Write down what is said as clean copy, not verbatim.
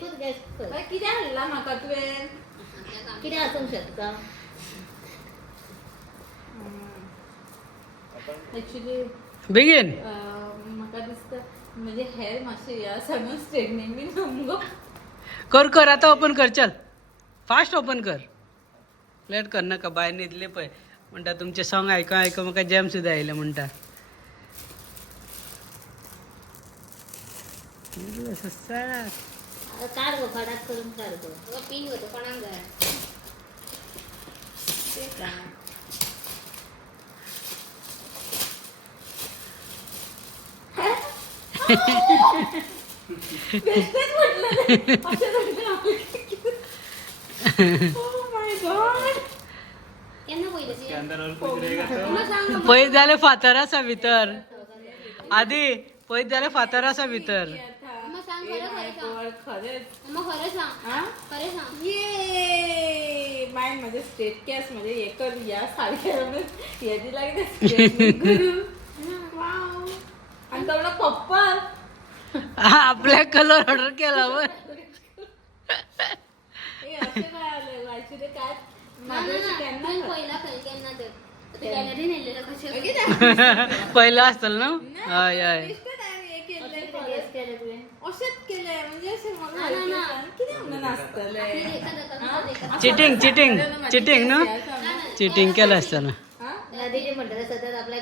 एकूच गॅस कर. किती आणला म्हाका तुवें किती आसूंक शकता. एक्चुअली बेगीन म्हाका दिसता म्हणजे हेअर मातशें ह्या सगळं स्ट्रेटनिंग बीन सामको कर कर आता ओपन कर चल फास्ट ओपन कर लेट कर नाका बाय न्हिदले पळय म्हणटा तुमचे सॉंग आयको आयको म्हाका जॅम सुद्दां आयले म्हणटा काढ गो खडात करून काढ गो. पिन होतो कोणाक जाय. पयत जाल्यार फातर आसा भितर आदी पयत जाल्यार फातर आसा भितर. बाय माझे स्ट्रेट कॅस म्हणजे हे कर या सारख्या हे दिला आणि तेवढा पप्पा आपल्या कलर ऑर्डर केला वर असे काय आले वायचुरे काय पहिलं असतं ना हय हय असेच केले म्हणजे असे मला किती म्हणून असतले चिटिंग चिटिंग चिटिंग न्हू चिटिंग केलं असतं ना नदीचे म्हणतात सतत आपल्या